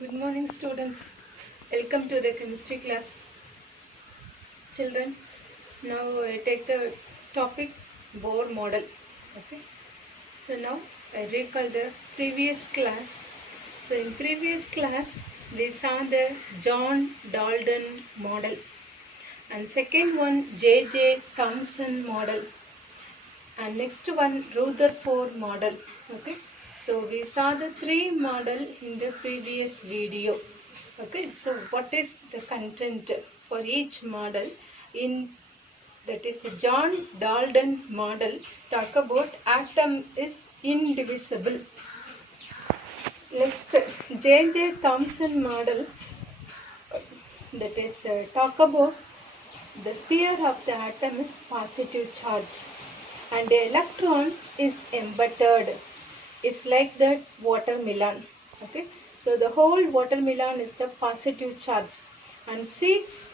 Good morning, students. Welcome to the chemistry class. Children, now I take the topic Bohr model. Okay. So now I recall the previous class. So in previous class we saw the John Dalton model and second one J.J. Thomson model and next one Rutherford model. Okay. So we saw the three model in the previous video. Okay, so what is the content for each model? In that is the John Dalton model talk about atom is indivisible. Next J.J. Thomson model that is talk about the sphere of the atom is positive charge and the electron is embedded. It's like that watermelon. Okay. So the whole watermelon is the positive charge and seeds,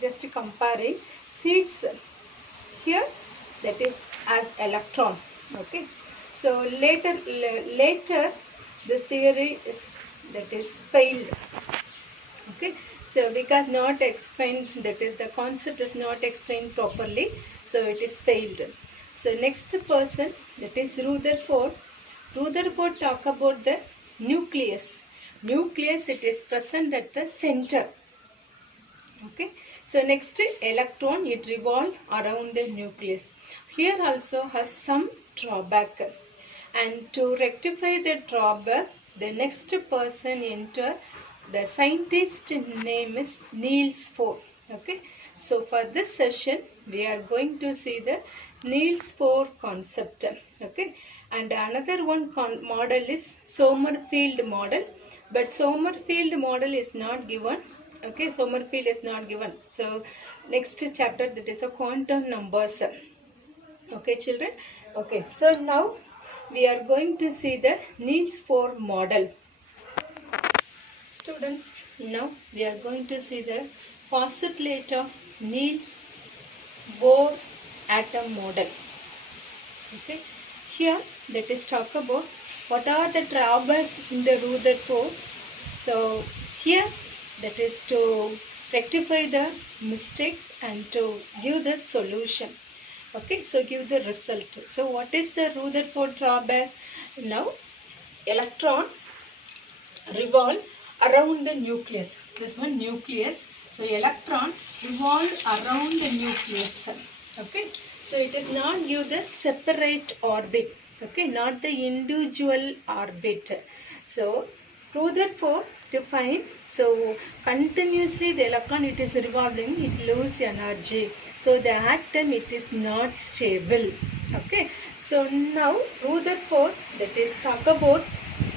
just comparing, seeds here that is as electron. Okay. So later this theory is that is failed. Okay. So because not explained, that is the concept is not explained properly, so it is failed. So next person, that is Rutherford. Rutherford talk about the nucleus. Nucleus, it is present at the center. Okay. So next electron, it revolves around the nucleus. Here also has some drawback. And to rectify the drawback, the next person enter. The scientist name is Niels Bohr. Okay. So for this session, we are going to see the Niels Bohr concept. Okay. And another one model is Sommerfeld model. But Sommerfeld model is not given. Okay. Sommerfeld is not given. So next chapter, that is a quantum numbers. Okay, children. Okay. So now we are going to see the Niels Bohr model. Students, now we are going to see the postulate of Niels Bohr atom model. Okay. Here that is talk about what are the drawbacks in the Rutherford. So here that is to rectify the mistakes and to give the solution. Okay. So give the result. So what is the Rutherford drawback? Now electron revolve around the nucleus. This one nucleus. So electron revolve around the nucleus. Okay. So it is not give the separate orbit. Okay. Not the individual orbit. So Rutherford to find. So continuously the electron, it is revolving. It loses energy. So the atom, it is not stable. Okay. So now Rutherford, that is talk about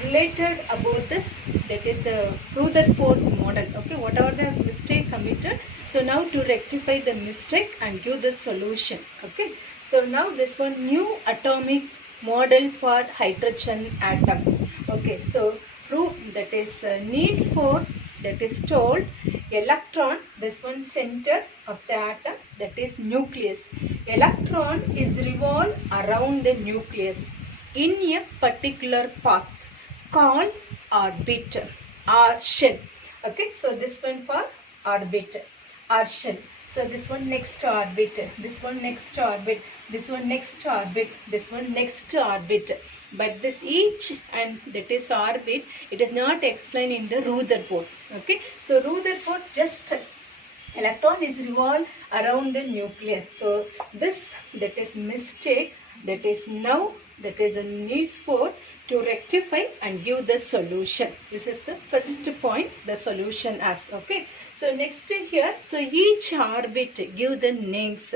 related about this, that is a Rutherford model. Okay, what are the mistake committed? So now to rectify the mistake and give the solution. Okay, so now this one new atomic model for hydrogen atom. Okay, so that is Niels Bohr, that is told electron, this one center of the atom, that is nucleus. Electron is revolve around the nucleus in a particular path called orbit or shell. Okay, so this one for orbit or shell. So this one next orbit, this one next orbit, this one next orbit, this one next orbit. But this each and that is orbit, it is not explained in the Rutherford. Okay, so Rutherford just electron is revolve around the nucleus. So this, that is mistake, that is now, that is a Niels Bohr to rectify and give the solution. This is the first point, the solution as. Okay. So next here, so each orbit give the names.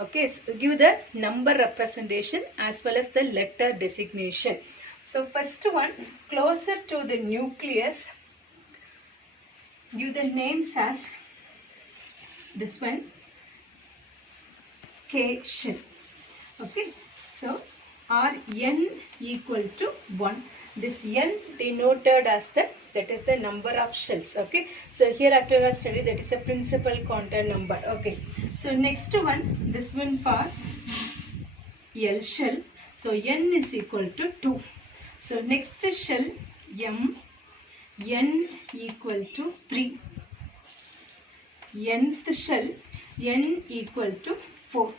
Okay. So give the number representation as well as the letter designation. So first one, closer to the nucleus, give the names as this one, K shell. Okay. So Rn equal to 1. This n denoted as that is the number of shells. Okay. So here after you have studied, that is a principal quantum number. Okay. So next one, this one for L shell. So n is equal to 2. So next shell M, n equal to 3. Nth shell n equal to 4.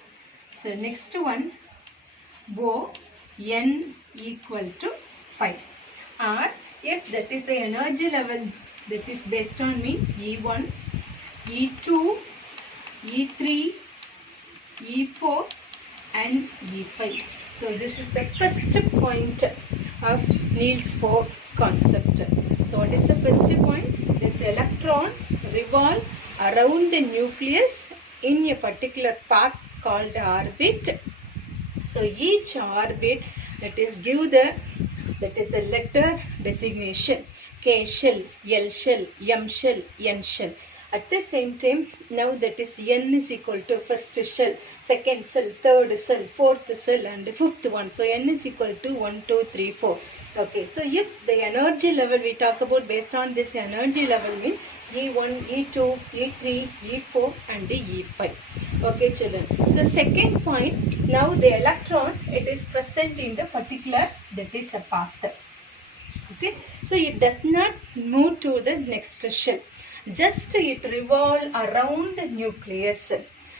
So next one, Bohr n equal to 5. Or if that is the energy level that is based on me E1, E2, E3, E4 and E5. So this is the first point of Niels Bohr concept. So what is the first point? This electron revolve around the nucleus in a particular path called orbit. So each orbit that is the letter designation K shell, L shell, M shell, N shell. At the same time, now that is N is equal to first shell, second shell, third shell, fourth shell and fifth one. So N is equal to 1, 2, 3, 4. Okay, so if the energy level we talk about based on this energy level means E1, E2, E3, E4 and E5. Okay children. So second point, now the electron, it is present in the particular, that is a path. Okay, so it does not move to the next shell. Just it revolve around the nucleus.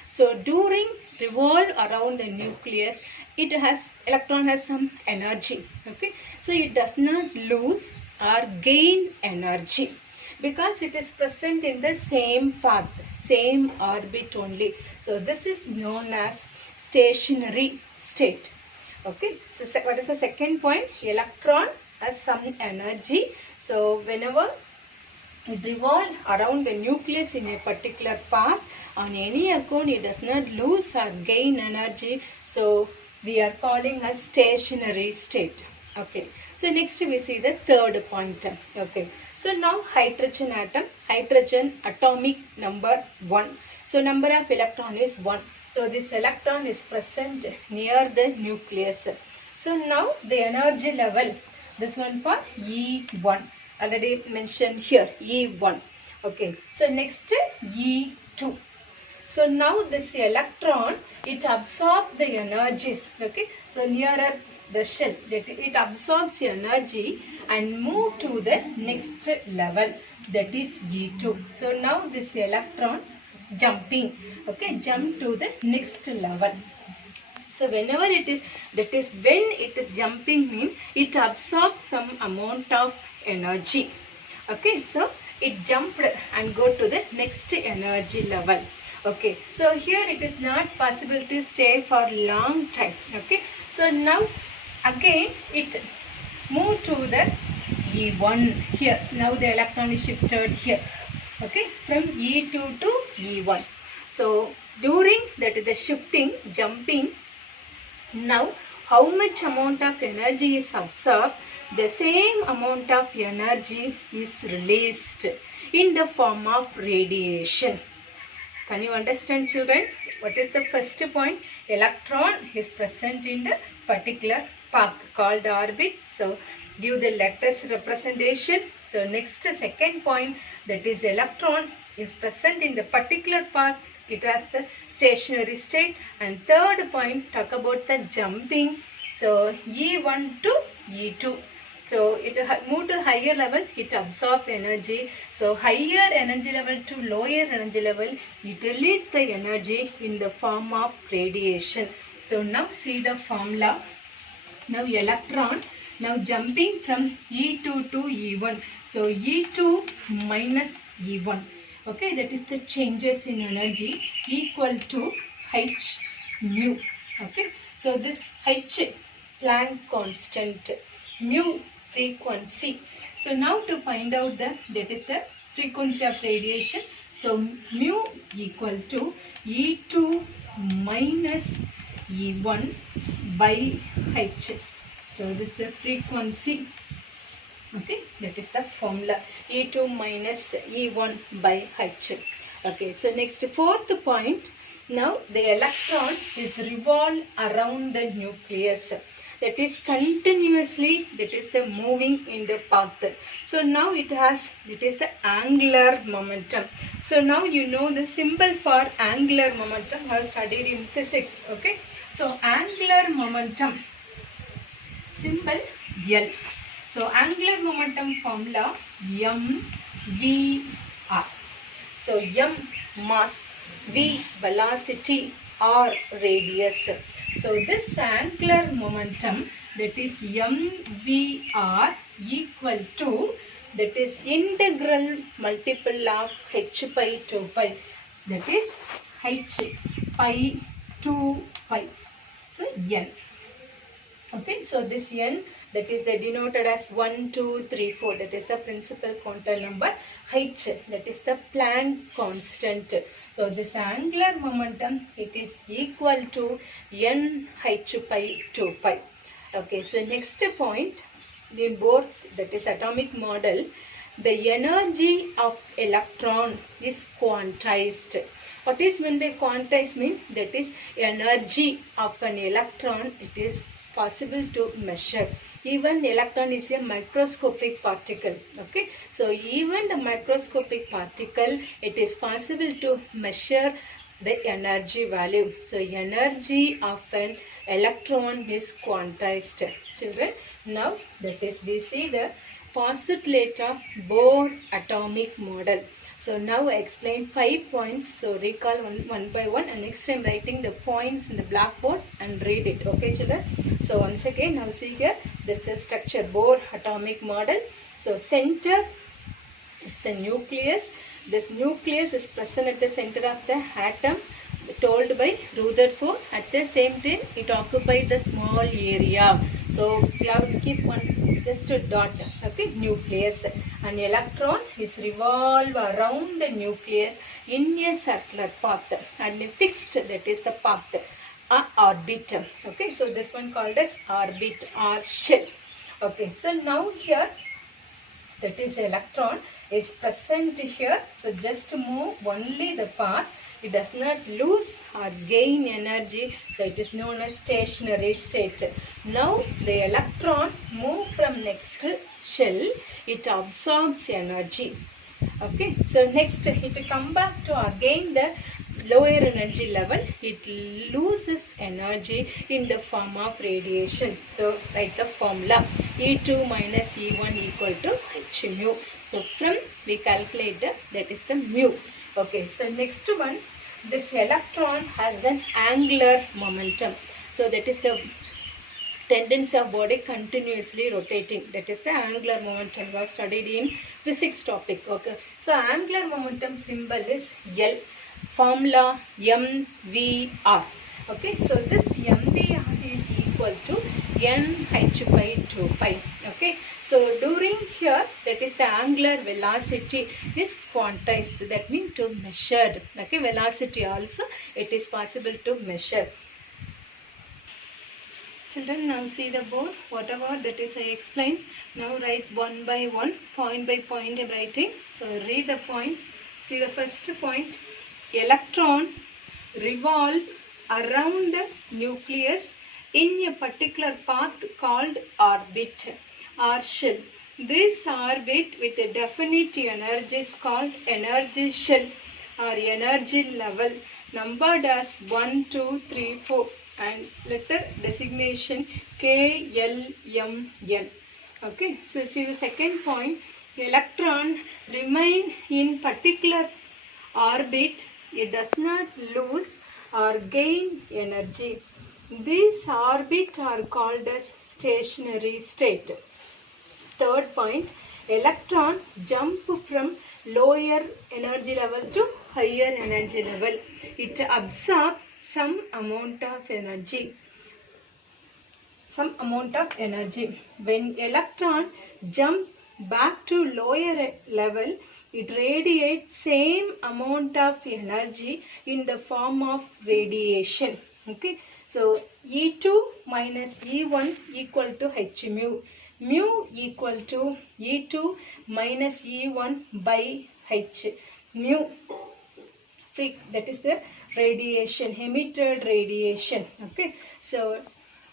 So during revolve around the nucleus, electron has some energy. Okay, so it does not lose or gain energy because it is present in the same path, same orbit only. So this is known as stationary state. Okay, so what is the second point? Electron has some energy. So whenever it revolves around the nucleus in a particular path, on any account it does not lose or gain energy. So we are calling a stationary state. Okay, so next we see the third point. Okay, so now hydrogen atom, hydrogen atomic number 1. So number of electron is 1. So this electron is present near the nucleus. So now the energy level, this one for E1, already mentioned here, E1. Okay, so next E2. So now this electron, it absorbs the energies. Okay, so nearer the shell, it absorbs energy and move to the next level, that is E2. So now this electron jumping, okay, jump to the next level. So whenever it is, that is when it is jumping means it absorbs some amount of energy. Okay, so it jumped and go to the next energy level. Okay, so here it is not possible to stay for long time. Okay, so now again it move to the E1 here. Now the electron is shifted here. Okay, from E2 to E1. So during that is the shifting, jumping, now how much amount of energy is absorbed? The same amount of energy is released in the form of radiation. Can you understand children? What is the first point? Electron is present in the particular path called orbit. So give the letters representation. So next second point, that is electron is present in the particular path. It has the stationary state. And third point, talk about the jumping. So E1 to E2. So it move to higher level, it absorbs energy. So higher energy level to lower energy level, it releases the energy in the form of radiation. So now see the formula. Now electron, now jumping from E2 to E1. So E2 minus E1. Okay, that is the changes in energy equal to H mu. Okay, so this H, Planck constant, mu, frequency. So now to find out that is the frequency of radiation. So mu equal to E2 minus E1 by H. So this is the frequency. Okay, that is the formula, E2 minus E1 by H. Okay, so next fourth point. Now the electron is revolve around the nucleus. That is continuously, that is the moving in the path. So now it is the angular momentum. So now you know the symbol for angular momentum. I have studied in physics. Okay, so angular momentum, symbol L. So angular momentum formula mvr. So m mass, v velocity, r radius. So this angular momentum, that is mvr, equal to, that is integral multiple of h pi 2 pi, that is h pi 2 pi. So n. Okay, so this n, that is the denoted as 1, 2, 3, 4. That is the principal quantum number. H, that is the Planck constant. So this angular momentum, it is equal to n h pi 2 pi. Okay, so next point, in Bohr, that is atomic model, the energy of electron is quantized. What is meant by quantized mean? That is energy of an electron, it is possible to measure. Even electron is a microscopic particle. Okay, so even the microscopic particle, it is possible to measure the energy value. So energy of an electron is quantized. Children, now that is we see the postulate of Bohr atomic model. So now I explain 5 points. So recall one by one, and next time writing the points in the blackboard and read it. Okay, children. So once again, now see here, this is the structure Bohr atomic model. So center is the nucleus. This nucleus is present at the center of the atom, told by Rutherford. At the same time, it occupied the small area. So we have to keep one just a dot. Okay, nucleus. An electron is revolve around the nucleus in a circular path and fixed, that is the path, orbit. Okay, so this one called as orbit or shell. Okay, so now here, that is electron is present here. So just move only the path. It does not lose or gain energy. So it is known as stationary state. Now the electron move from next shell. It absorbs energy. Okay. So next it come back to again the lower energy level. It loses energy in the form of radiation. So write the formula E2 minus E1 equal to H mu. So from we calculate that is the mu. Okay, so next one, this electron has an angular momentum. So that is the tendency of body continuously rotating. That is the angular momentum was studied in physics topic. Okay, so angular momentum symbol is L. Formula mvr. Okay, so this mvr is equal to nh by 2 pi. Okay, so during here, that is the angular velocity is quantized. That means to measured. Okay, velocity also it is possible to measure. Children, now see the board. Whatever that is I explained. Now write one by one, point by point writing. So read the point. See the first point. Electron revolve around the nucleus in a particular path called orbit or shell. This orbit with a definite energy is called energy shell or energy level, numbered as 1, 2, 3, 4 and letter designation KLMN. Okay, so see the second point. Electron remain in particular orbit. It does not lose or gain energy. These orbits are called as stationary state. Third point, electron jump from lower energy level to higher energy level. It absorbs some amount of energy. When electron jump back to lower level, it radiates same amount of energy in the form of radiation. Okay, so E2 minus E1 equal to H mu. Mu equal to E2 minus E1 by H. Mu, that is the radiation, emitted radiation. Okay, so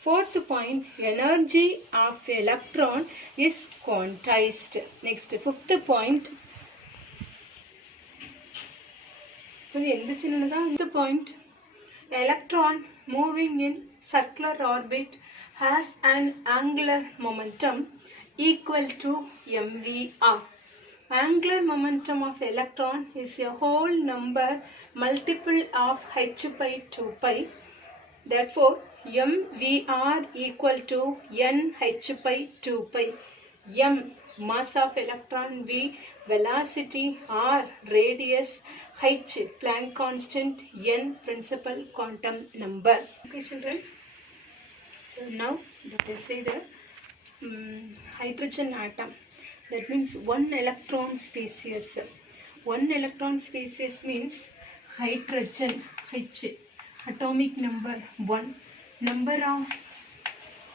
fourth point, energy of electron is quantized. Next, fifth point. The point, electron moving in circular orbit has an angular momentum equal to mvr. Angular momentum of electron is a whole number multiple of h by 2 pi. Therefore, mvr equal to nh by 2 pi. M, mass of electron, V, velocity, R, radius, H, Planck constant, N, principal quantum number. Okay, children. So now let us say the hydrogen atom. That means one electron species. One electron species means hydrogen, H, atomic number 1, number of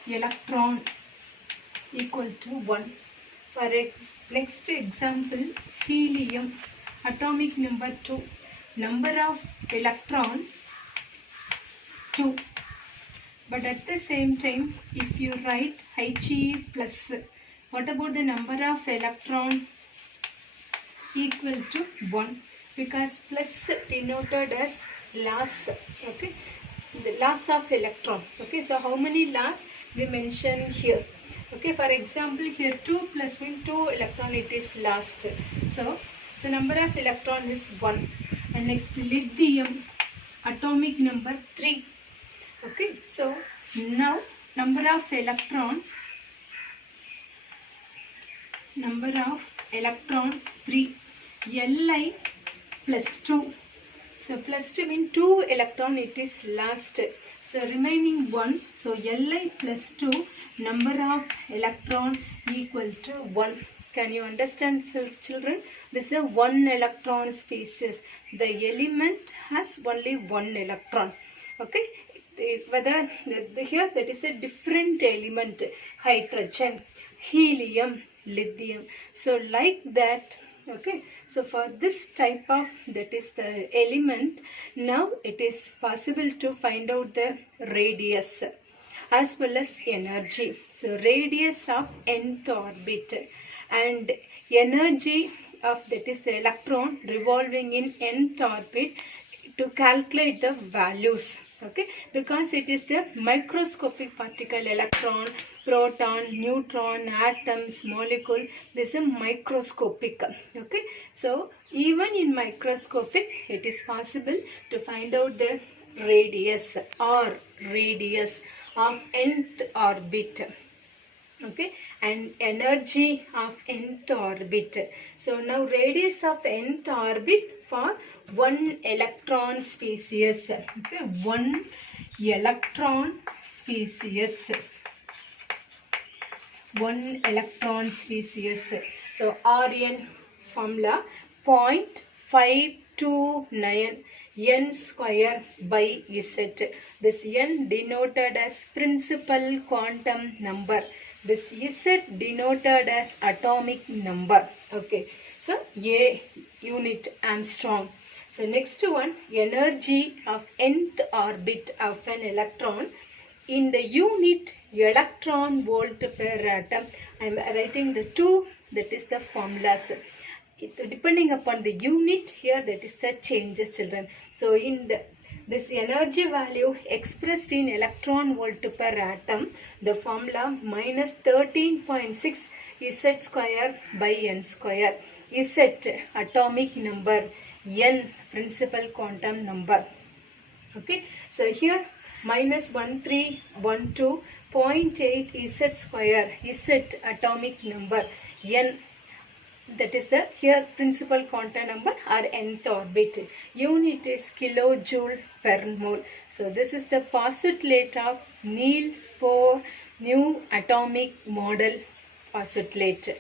electron equal to 1. For next example, helium, atomic number 2, number of electron 2. But at the same time, if you write He plus, what about the number of electron equal to 1? Because plus denoted as loss, okay, the loss of electron. Okay, so how many loss we mention here? Okay, for example, here 2 plus means 2 electron it is lost. So number of electron is 1. And next, lithium, atomic number 3. Okay, so now number of electron 3, Li plus 2. So plus 2 means 2 electron it is lost. So remaining 1. So Li plus 2, number of electron equal to 1. Can you understand, children? This is a 1 electron species. The element has only 1 electron. Okay. Whether here that is a different element, hydrogen, helium, lithium. So like that. Okay, so for this type of, that is the element, now it is possible to find out the radius as well as energy. So radius of nth orbit and energy of, that is the electron revolving in nth orbit, to calculate the values. Okay, because it is the microscopic particle, electron, proton, neutron, atoms, molecule. This is microscopic. Okay, so even in microscopic, it is possible to find out the radius or radius of nth orbit. Okay, and energy of nth orbit. So now radius of nth orbit for 1 electron species. Okay, 1 electron species. 1 electron species. So Rn formula 0.529 n square by Z. This n denoted as principal quantum number. This Z denoted as atomic number. Okay. So A unit Armstrong. So next one, energy of nth orbit of an electron in the unit electron volt per atom. I am writing the 2, that is the formulas. Depending upon the unit here, that is the changes, children. So in this energy value expressed in electron volt per atom, the formula minus 13.6 Z square by n square. Z atomic number, n principal quantum number. Okay, so here minus 1312.8 Z square, Z atomic number, n, that is the here principal quantum number or nth orbit. Unit is kilojoule per mole. So this is the postulate of Niels Bohr new atomic model postulate.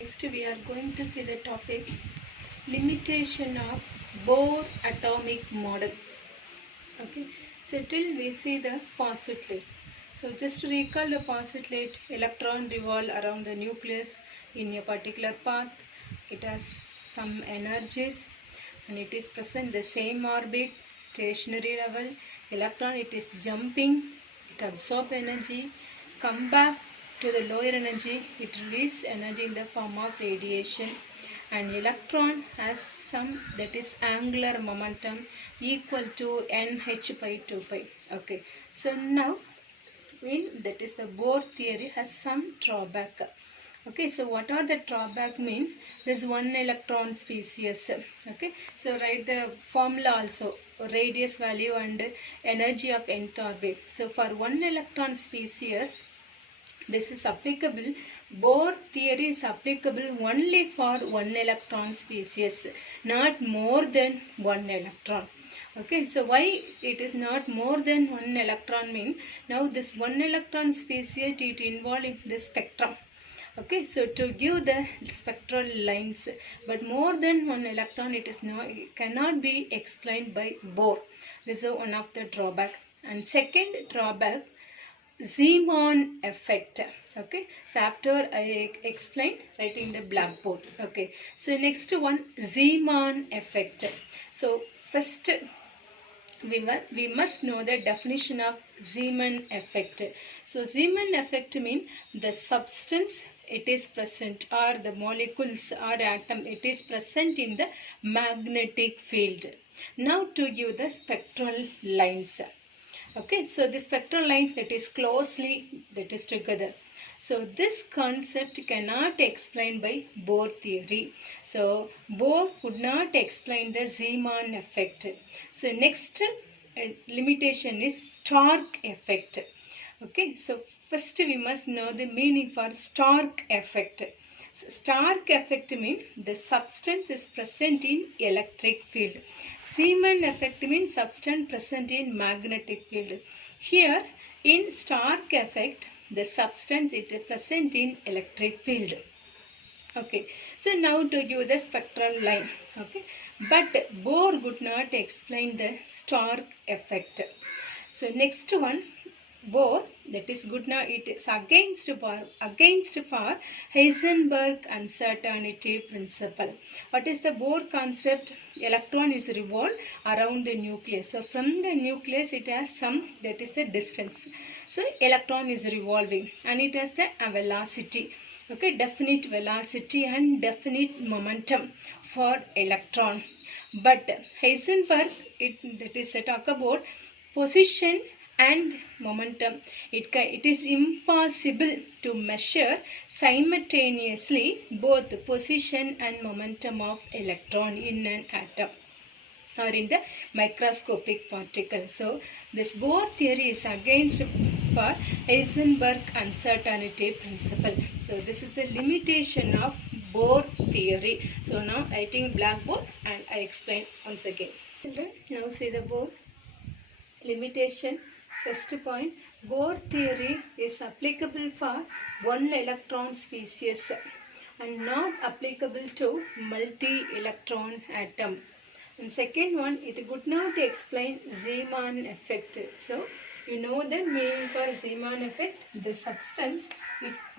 Next we are going to see the topic limitation of Bohr atomic model. Okay, so till we see the postulate. So just to recall the postulate, electron revolve around the nucleus in a particular path. It has some energies and it is present the same orbit, stationary level. Electron, it is jumping, it absorbs energy, come back to the lower energy, it releases energy in the form of radiation, and electron has some, that is angular momentum equal to nh by 2 pi. Okay, so now mean that is the Bohr theory has some drawback. Okay, so what are the drawback mean? This one electron species. Okay, so write the formula also, radius value and energy of nth orbit. So for one electron species, this is applicable. Bohr theory is applicable only for one electron species, not more than one electron. Okay, so why it is not more than one electron mean? Now this one electron species, it involving the spectrum. Okay, so to give the spectral lines, but more than one electron, it is not, it cannot be explained by Bohr. This is one of the drawback. And second drawback, Zeeman effect. Okay, so after I explain, writing the blackboard. Okay, so next one, Zeeman effect. So first we must know the definition of Zeeman effect. So Zeeman effect means the substance it is present, or the molecules or atom, it is present in the magnetic field. Now to give the spectral lines. Okay, so the spectral line that is closely that is together. So this concept cannot explain by Bohr theory. So Bohr would not explain the Zeeman effect. So next limitation is Stark effect. Okay, so first we must know the meaning for Stark effect. So Stark effect means the substance is present in electric field. Zeeman effect means substance present in magnetic field. Here in Stark effect, the substance it is present in electric field. Okay, so now to give the spectral line. Okay, but Bohr would not explain the Stark effect. So next one, Bohr, that is good now, it is against for Heisenberg uncertainty principle. What is the Bohr concept? Electron is revolved around the nucleus. So from the nucleus it has some, that is the distance. So electron is revolving and it has the velocity. Okay, definite velocity and definite momentum for electron. But Heisenberg, that is talk about position and momentum. It is impossible to measure simultaneously both the position and momentum of electron in an atom or in the microscopic particle. So this Bohr theory is against for Heisenberg uncertainty principle. So this is the limitation of Bohr theory. So now writing blackboard and I explain once again. Now see the Bohr limitation. First point, Bohr theory is applicable for one electron species and not applicable to multi-electron atom. And second one, it could not explain Zeeman effect. So you know the meaning for Zeeman effect. The substance,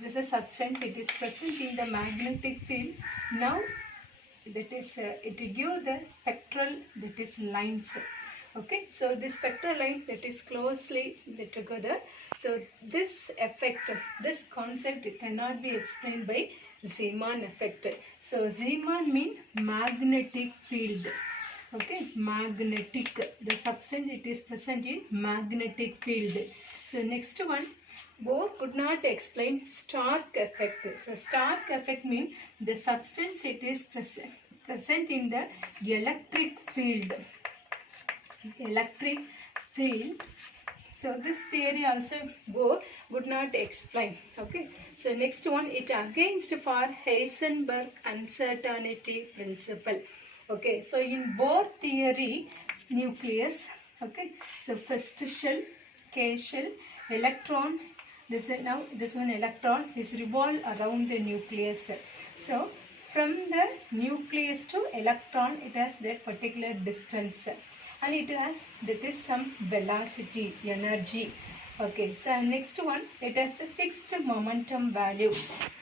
this is a substance, it is present in the magnetic field. Now that is it gives the spectral, that is lines. Okay, so this spectral line that is closely together. So this effect, this concept, it cannot be explained by Zeeman effect. So Zeeman means magnetic field. Okay, magnetic. The substance it is present in magnetic field. So next one, Bohr could not explain Stark effect. So Stark effect means the substance it is present in the electric field. Electric field. So this theory also Bohr would not explain. Okay. So next one, it against for Heisenberg uncertainty principle. Okay. So in Bohr theory, nucleus. Okay. So first shell, K shell, electron. This one electron is revolved around the nucleus. So from the nucleus to electron, it has that particular distance. And it has, that is some velocity, energy. Okay, so next one, it has the fixed momentum value.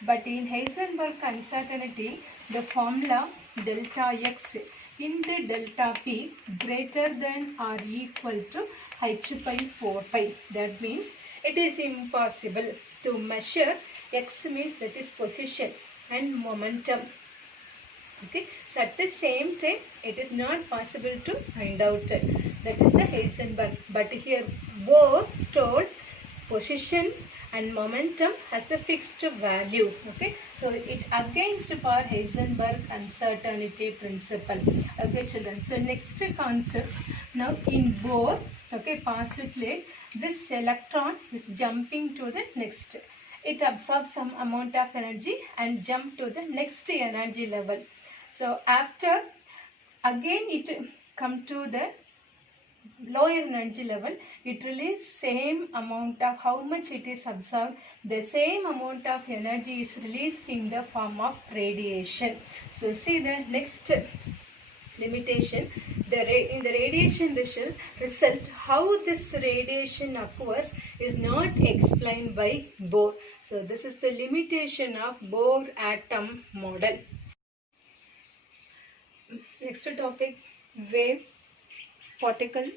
But in Heisenberg uncertainty, the formula delta x into delta p greater than or equal to h pi 4 pi. That means it is impossible to measure x means that is position and momentum. Okay, so at the same time, it is not possible to find out. That is the Heisenberg. But here Bohr told position and momentum has the fixed value. Okay, so it against for Heisenberg uncertainty principle. Okay, children. So next concept, now in Bohr, okay, postulate, this electron is jumping to the next. It absorbs some amount of energy and jump to the next energy level. So after again it come to the lower energy level, it releases same amount of how much it is absorbed, the same amount of energy is released in the form of radiation. So see the next limitation, in the radiation result, how this radiation occurs is not explained by Bohr. So this is the limitation of Bohr atom model. Next topic, wave particle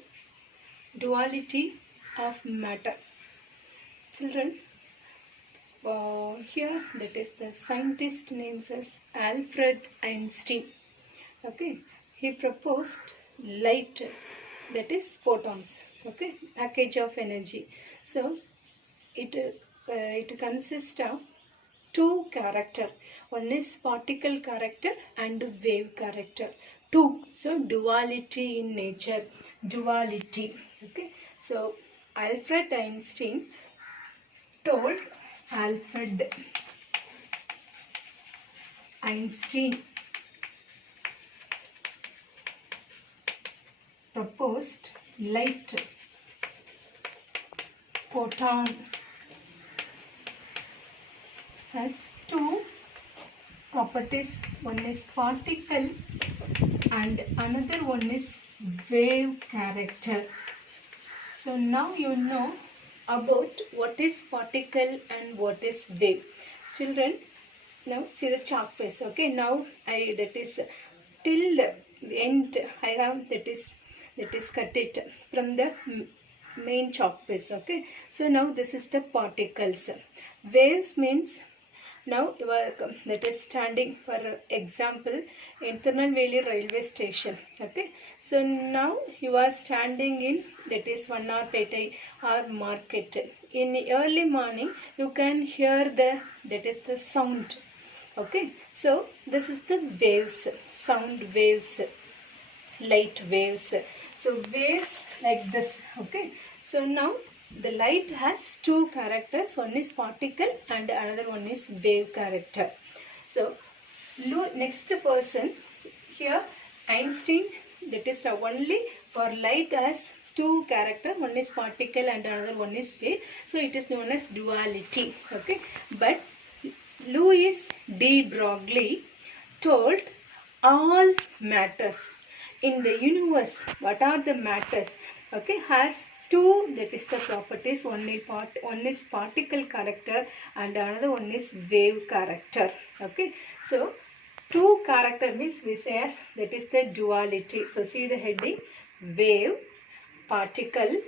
duality of matter. Children, here that is the scientist names as Alfred Einstein. Okay, he proposed light, that is photons. Okay, package of energy. So it consists of two character. One is particle character and wave character. Two, so duality in nature. Duality. Okay, so Alfred Einstein told proposed light photon has two properties. One is particle and another one is wave character. So now you know about what is particle and what is wave. Children, now see the chalk piece. Okay, now that is till the end I have that is cut it from the main chalk piece. Okay, so now this is the particles. Waves means, now you are that is standing, for example, in Tirunelveli railway station. Okay, so now you are standing in that is Vannarpettai or market. In early morning you can hear the sound. Okay, so this is the waves, sound waves, light waves. So waves like this. Okay, so now the light has two characters. One is particle and another one is wave character. So next person here, Einstein, that is only for light has two character. One is particle and another one is wave. So it is known as duality. Okay, but Louis de Broglie told all matters in the universe, what are the matters, okay, has two, that is the properties. One is particle character and another one is wave character. Okay, so two character means we say as that is the duality. So see the heading, wave, particle,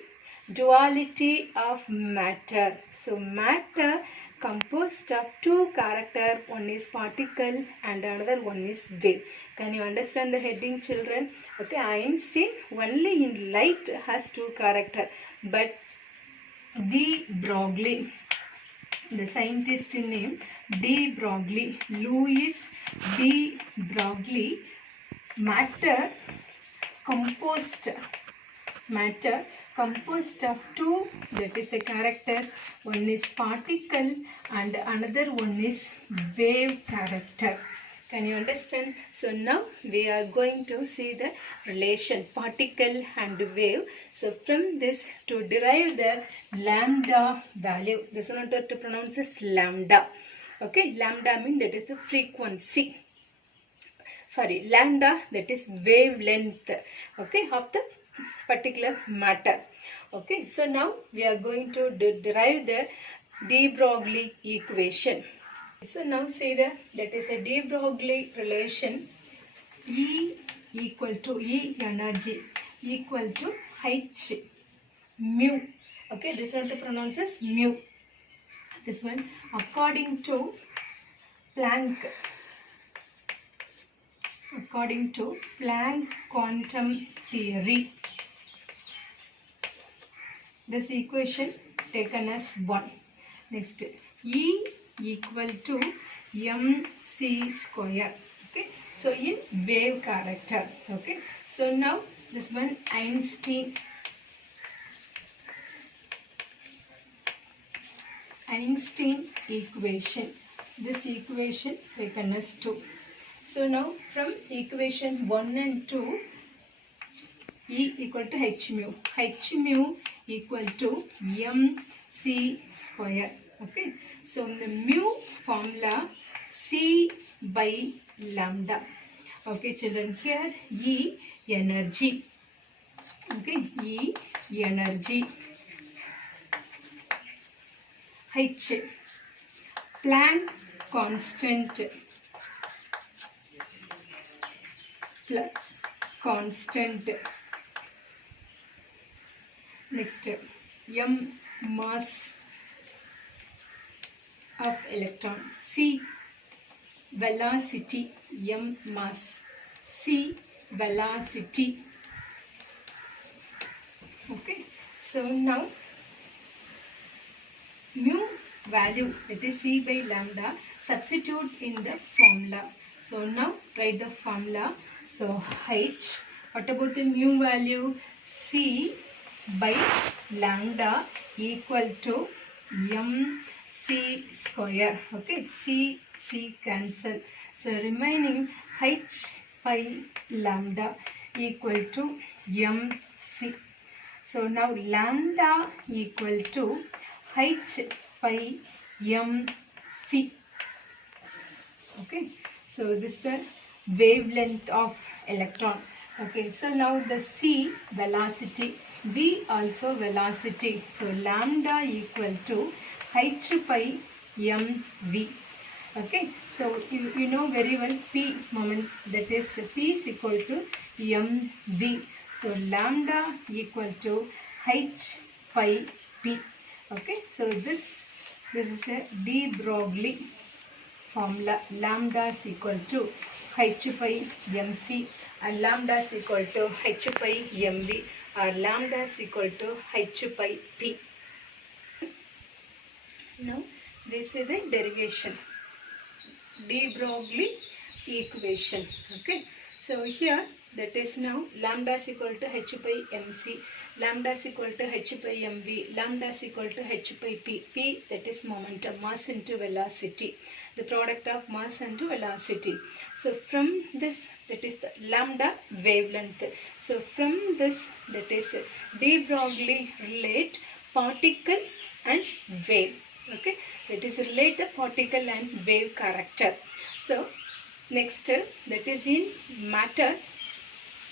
duality of matter. So matter composed of two character, one is particle and another one is wave. Can you understand the heading, children? Okay, Einstein only in light has two character, but de Broglie, the scientist name de Broglie, Louis de Broglie, matter composed of two, that is the characters. One is particle and another one is wave character. Can you understand? So now we are going to see the relation particle and wave. So from this, to derive the lambda value, this one to pronounce as lambda. Okay, lambda means that is the frequency. Sorry, lambda, that is wavelength. Okay, of the particular matter. Okay, so now we are going to derive the de Broglie equation. So now see that is the de Broglie relation, E equal to E energy equal to H mu. Okay, this one to pronounce as mu. This one according to Planck quantum theory. This equation taken as 1. Next, E equal to mc square. Okay, so in wave character. Okay, so now this one Einstein equation. This equation taken as 2. So now from equation 1 and 2, E equal to h mu. H mu equal to mc square. Okay. So the mu formula C by lambda. Okay, children. Here E energy. Okay, E energy. H Planck constant. Constant. Next, m mass of electron. C velocity. M mass. C velocity. Okay. So now mu value, that is C by lambda, substitute in the formula. So now write the formula. So H, what about the mu value? C by lambda equal to mc square. Okay, C cancel. So remaining H by lambda equal to mc. So now lambda equal to H by mc. Okay, so this is the wavelength of electron. Okay, so now the C velocity, V also velocity. So lambda equal to H by mv. Okay, so you know very well P moment, that is P is equal to mv. So lambda equal to H by P. Okay, so this is the de Broglie formula. Lambda is equal to H by mc, and lambda is equal to H by mv, or lambda is equal to H by P. Now this is the derivation, de Broglie equation. Okay, so here that is now lambda is equal to H by mc, lambda is equal to H by mv, lambda is equal to H by P. P, that is momentum, mass into velocity, the product of mass into velocity. So from this, that is the lambda wavelength. So from this, that is de Broglie relate particle and wave. Okay, that is relate the particle and wave character. So next, that is in matter.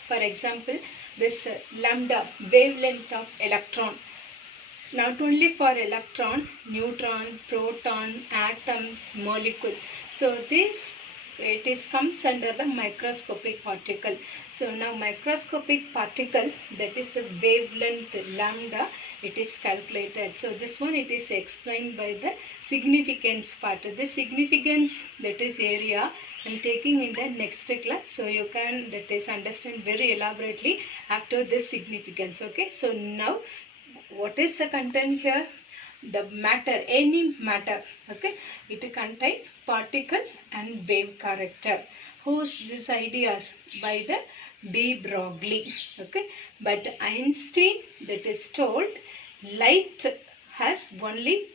For example, this lambda wavelength of electron. Not only for electron, neutron, proton, atoms, molecule. So this, it is comes under the microscopic particle. So now microscopic particle, that is the wavelength lambda, it is calculated. So this one, it is explained by the significance part. The significance, that is area, I am taking in the next class. So you can, that is, understand very elaborately after this significance. Okay, so now what is the content here? The matter, any matter. Okay, it contains particle and wave character. Whose these ideas? By the de Broglie. Okay, but Einstein, that is told light has only,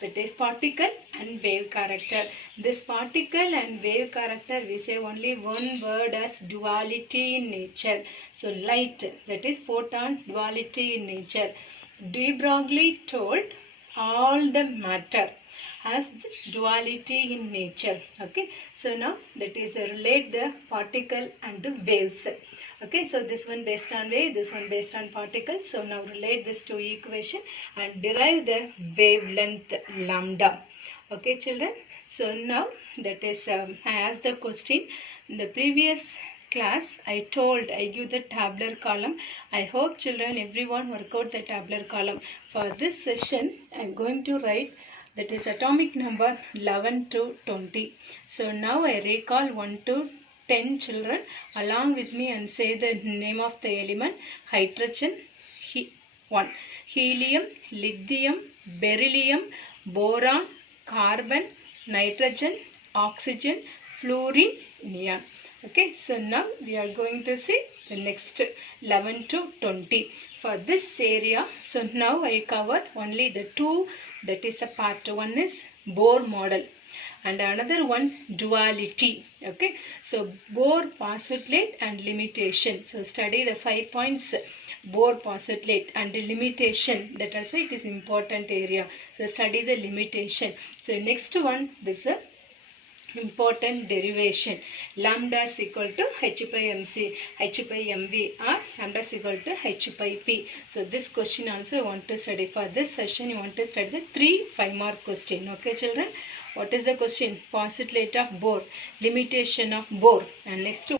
that is, particle and wave character. This particle and wave character, we say only one word as duality in nature. So light, that is photon, duality in nature. De Broglie told all the matter has duality in nature. Okay, so now that is relate the particle and the waves. Okay, so this one based on wave, this one based on particle. So now relate this to equation and derive the wavelength lambda. Okay, children. So now that is I asked the question in the previous class. I give the tabular column. I hope children everyone work out the tabular column. For this session I am going to write, that is atomic number 11 to 20. So now I recall 1 to 10 children along with me and say the name of the element. Hydrogen 1, helium, lithium, beryllium, boron, carbon, nitrogen, oxygen, fluorine, neon. Okay, so now we are going to see the next 11 to 20. For this area, so now I cover only the two, that is a part. One is Bohr model and another one duality. Okay, so Bohr postulate and limitation. So study the 5 points. Bohr postulate and the limitation, that also it is important area. So study the limitation. So next one, this is important derivation. Lambda is equal to h by mc, h by mv, or lambda is equal to h by p. So this question also you want to study. For this session you want to study the 3 5-mark question. Okay children, what is the question? Postulate of Bohr, limitation of Bohr, and next